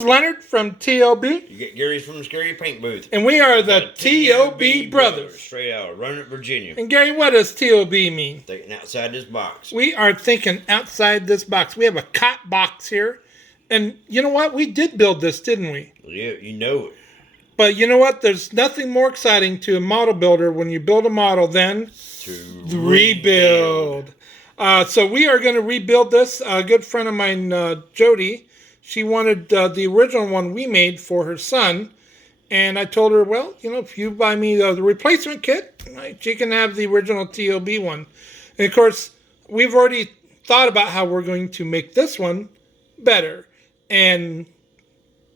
Leonard from T.O.B. You get Gary's from the Scary Paint Booth. And we are the T.O.B. brothers. Straight out of Roanoke, Virginia. And Gary, what does T.O.B. mean? Thinking outside this box. We are thinking outside this box. We have a cot box here. And you know what? We did build this, didn't we? Yeah, you know it. But you know what? There's nothing more exciting to a model builder when you build a model than To rebuild. So we are going to rebuild this. A good friend of mine, Jody, she wanted the original one we made for her son. And I told her, well, you know, if you buy me the replacement kit, she can have the original T.O.B. one. And of course, we've already thought about how we're going to make this one better. And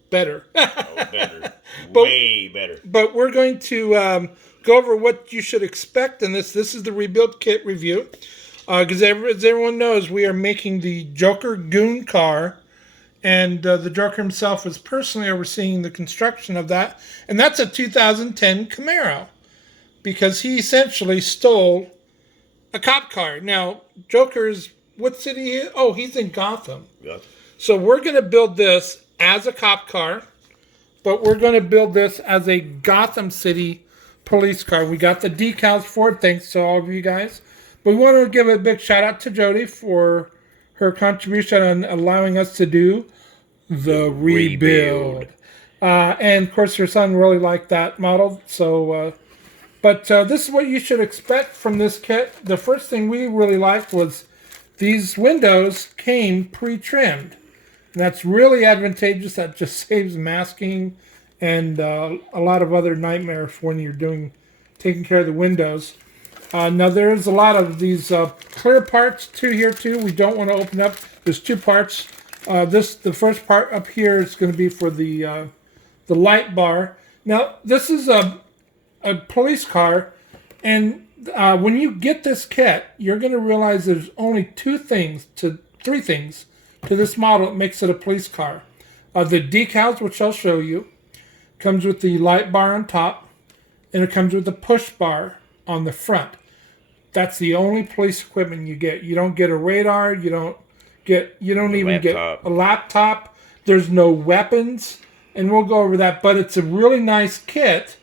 better. Better. Way better. But we're going to go over what you should expect in this. This is the rebuild kit review. Because as everyone knows, we are making the Joker Goon car. And the Joker himself was personally overseeing the construction of that. And that's a 2010 Camaro. Because he essentially stole a cop car. Now, Joker's, what city? Oh, he's in Gotham. Yeah. So we're going to build this as a cop car. But we're going to build this as a Gotham City police car. We got the decals for it, thanks to all of you guys. But we want to give a big shout out to Jody for her contribution on allowing us to do the rebuild. And of course, her son really liked that model. So, but this is what you should expect from this kit. The first thing we really liked was these windows came pre-trimmed. And that's really advantageous. That just saves masking and a lot of other nightmares when you're taking care of the windows. Now there's a lot of these clear parts here too. We don't want to open up. There's two parts. The first part up here is going to be for the light bar. Now this is a police car, and when you get this kit, you're going to realize there's only three things to this model that makes it a police car. The decals, which I'll show you, comes with the light bar on top, and it comes with the push bar on the front. That's the only police equipment you get. You don't get a radar. You don't even get a laptop. There's no weapons, and we'll go over that. But it's a really nice kit,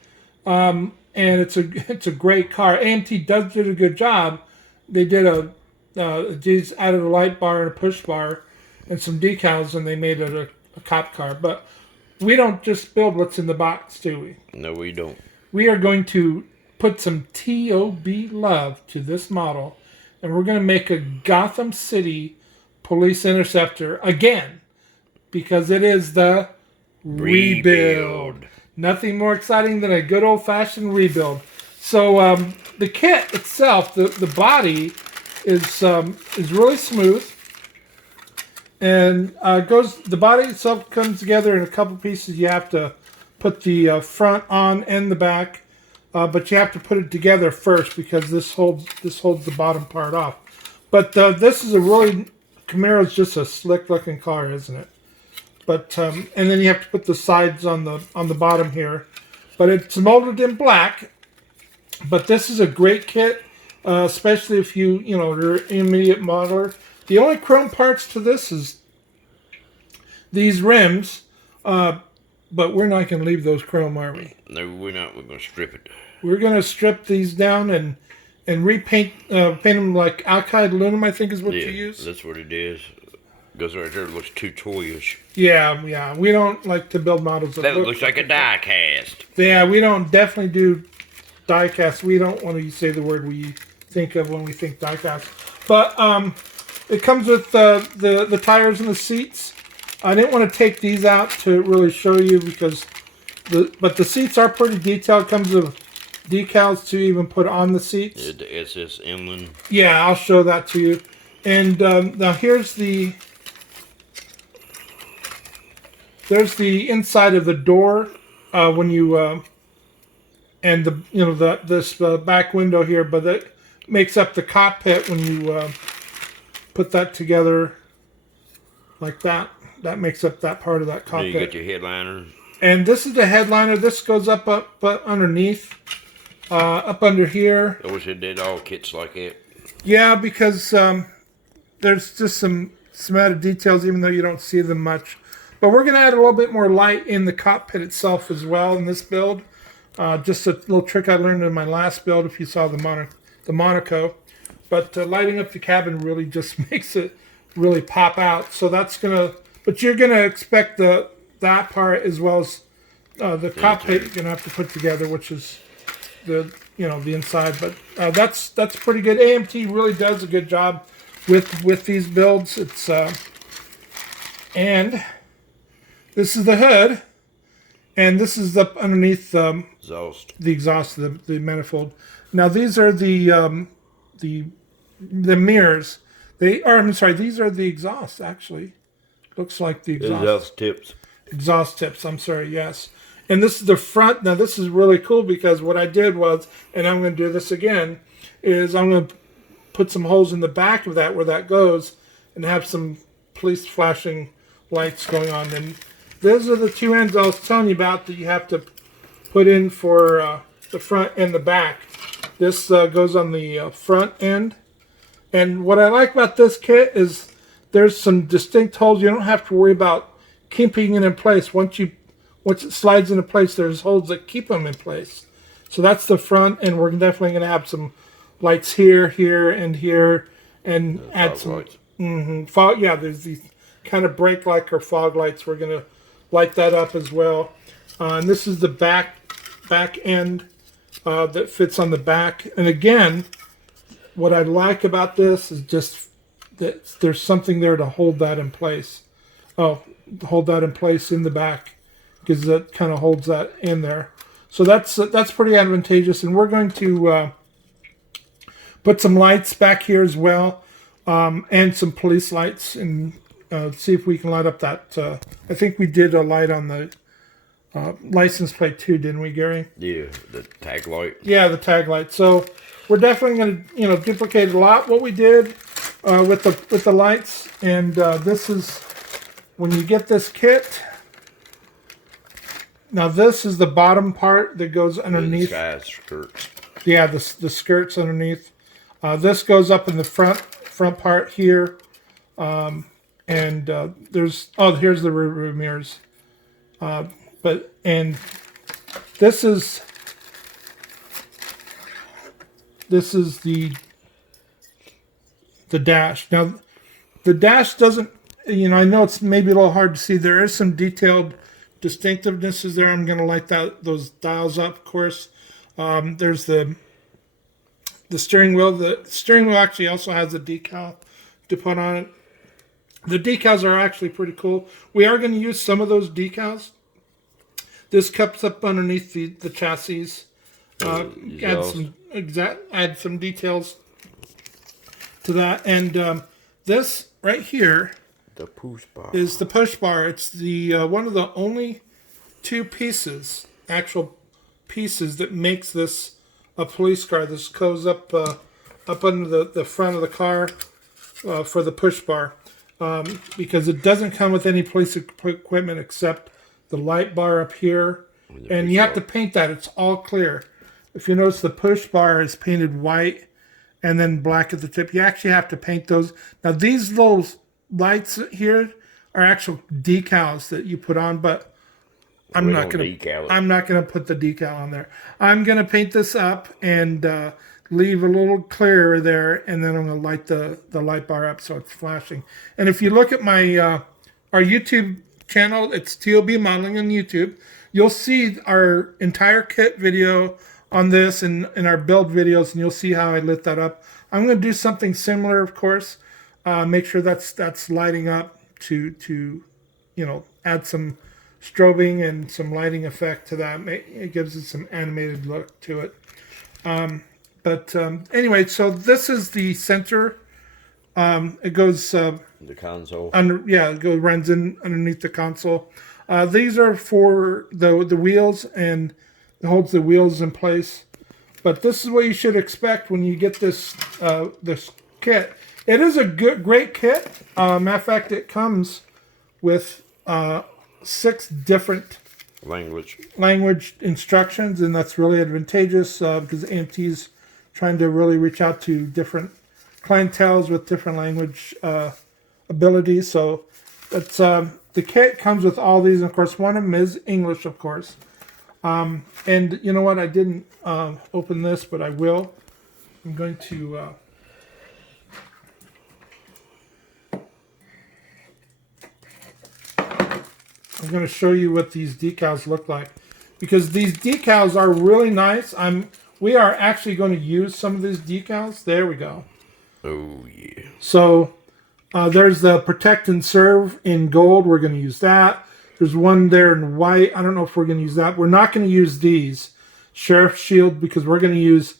and it's a great car. AMT does do a good job. They did these added a light bar and a push bar and some decals, and they made it a cop car. But we don't just build what's in the box, do we? No, we don't. We are going to put some T.O.B. love to this model, and we're going to make a Gotham City police interceptor again, because it is the rebuild. Nothing more exciting than a good old-fashioned rebuild. So the kit itself, the body is really smooth, and the body itself comes together in a couple pieces. You have to put the front on and the back. But you have to put it together first because this holds the bottom part off. But this is Camaro's just a slick looking car, isn't it? But and then you have to put the sides on the bottom here. But it's molded in black. But this is a great kit, especially if you're an intermediate modeler. The only chrome parts to this is these rims. But we're not going to leave those chrome, are we? No, we're not. We're going to strip it. We're going to strip these down and repaint paint them like alkyd aluminum, I think is what you use. That's what it is. Goes right there. It looks too toyish. Yeah. We don't like to build models that looks like a die cast. Yeah, we don't definitely do die cast. We don't want to say the word we think of when we think die cast. But it comes with the tires and the seats. I didn't want to take these out to really show you but the seats are pretty detailed. It comes with decals to even put on the seats. Yeah, the SS emblem. Yeah, I'll show that to you. And now here's the inside of the door when you and this back window here, but that makes up the cockpit when you put that together like that. That makes up that part of that cockpit. You got your headliner. And this is the headliner. This goes up underneath, up under here. I wish they did all kits like that. Yeah, because there's just some added details, even though you don't see them much. But we're going to add a little bit more light in the cockpit itself as well in this build. Just a little trick I learned in my last build, if you saw the Monaco. But lighting up the cabin really just makes it really pop out. So that's going to... But you're going to expect that part as well as the cockpit you're going to have to put together, which is the inside. But that's pretty good. AMT really does a good job with these builds. It's and this is the hood, and this is the underneath the exhaust, the manifold. Now these are the mirrors. These are the exhausts actually. Looks like the exhaust tips. Exhaust tips. I'm sorry. Yes. And this is the front. Now this is really cool because what I did was, and I'm going to do this again, is I'm going to put some holes in the back of that where that goes, and have some police flashing lights going on. And those are the two ends I was telling you about that you have to put in for the front and the back. This goes on the front end. And what I like about this kit is there's some distinct holes. You don't have to worry about keeping it in place. Once it slides into place, there's holes that keep them in place. So that's the front, and we're definitely going to have some lights here, and here, and add some fog. Yeah, there's these kind of brake light or fog lights. We're going to light that up as well. And this is the back end that fits on the back. And again, what I like about this is just that there's something there to hold that in place. Hold that in place in the back, because that kind of holds that in there. So that's pretty advantageous. And we're going to put some lights back here as well, and some police lights, and see if we can light up that. I think we did a light on the license plate too, didn't we, Gary? Yeah, the tag light. Yeah, the tag light. So we're definitely going to duplicate a lot what we did with the lights. And this is when you get this kit. Now this is the bottom part that goes underneath. The skirts. Yeah, the skirts underneath. This goes up in the front part here, and here's the rear mirrors. And this is the dash. Now the dash doesn't. I know it's maybe a little hard to see. There is some detailed distinctivenesses there. I'm going to light those dials up, of course. There's the steering wheel. The steering wheel actually also has a decal to put on it. The decals are actually pretty cool. We are going to use some of those decals. This cups up underneath the chassis. Add some details to that. And this right here is the push bar. It's the one of the only two actual pieces that makes this a police car. This goes up under the front of the car for the push bar, because it doesn't come with any police equipment except the light bar up here, and you have to paint that. It's all clear. If you notice, the push bar is painted white and then black at the tip. You actually have to paint those. Now these little lights here are actual decals that you put on, but I'm not gonna put the decal on there. I'm gonna paint this up and leave a little clearer there, and then I'm gonna light the light bar up so it's flashing. And if you look at my our YouTube channel, it's T.O.B. Modeling on YouTube. You'll see our entire kit video on this and our build videos, and you'll see how I lit that up. I'm going to do something similar, of course. Make sure that's lighting up to add some strobing and some lighting effect to that. It gives it some animated look to it. Anyway, so this is the center. It goes the console. Runs in underneath the console. These are for the wheels, and it holds the wheels in place. But this is what you should expect when you get this kit. It is a great kit. Matter of fact, it comes with 6 different language instructions, and that's really advantageous because AMT's trying to really reach out to different clienteles with different language abilities. So the kit comes with all these. And of course, one of them is English, of course. And you know what? I didn't open this, but I will. I'm going to... I'm going to show you what these decals look like, because these decals are really nice. We are actually going to use some of these decals. There we go. Oh yeah. So there's the Protect and Serve in gold. We're going to use that. There's one there in white. I don't know if we're going to use that. We're not going to use these Sheriff's Shield because we're going to use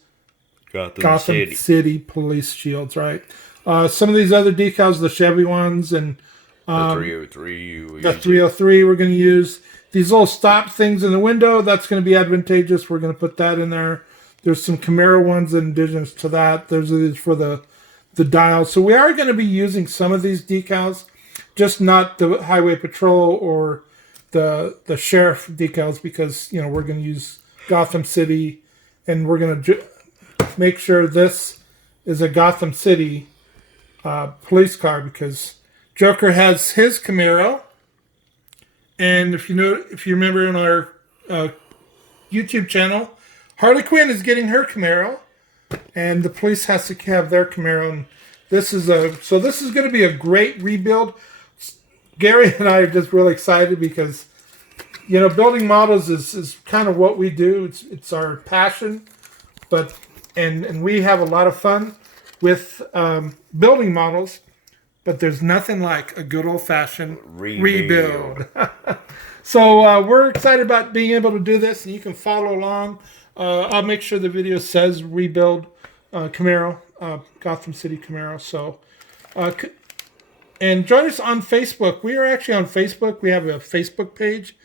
Gotham City Police Shields, right? Some of these other decals, the Chevy ones and the 303. The 303 we're going to use. These little stop things in the window, that's going to be advantageous. We're going to put that in there. There's some Camaro ones in addition to that. There's these for the dial. So we are going to be using some of these decals, just not the Highway Patrol or the Sheriff decals, because, you know, we're going to use Gotham City, and we're going to make sure this is a Gotham City police car, because Joker has his Camaro, and if you remember in our YouTube channel, Harley Quinn is getting her Camaro, and the police has to have their Camaro. And this is going to be a great rebuild. Gary and I are just really excited because, you know, building models is kind of what we do. It's our passion, but and we have a lot of fun with building models. But there's nothing like a good old-fashioned rebuild. So we're excited about being able to do this, and you can follow along. I'll make sure the video says rebuild Camaro, Gotham City Camaro. So, and join us on Facebook. We are actually on Facebook. We have a Facebook page,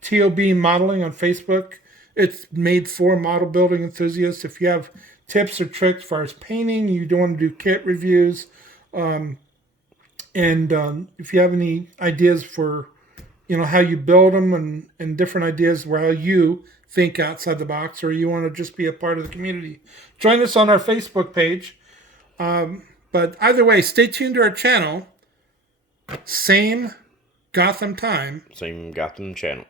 T.O.B. Modeling on Facebook. It's made for model building enthusiasts. If you have tips or tricks as far as painting, you don't want to do kit reviews, and if you have any ideas for, you know, how you build them and different ideas where how you think outside the box, or you want to just be a part of the community, join us on our Facebook page. But either way, stay tuned to our channel. Same Gotham time. Same Gotham channel.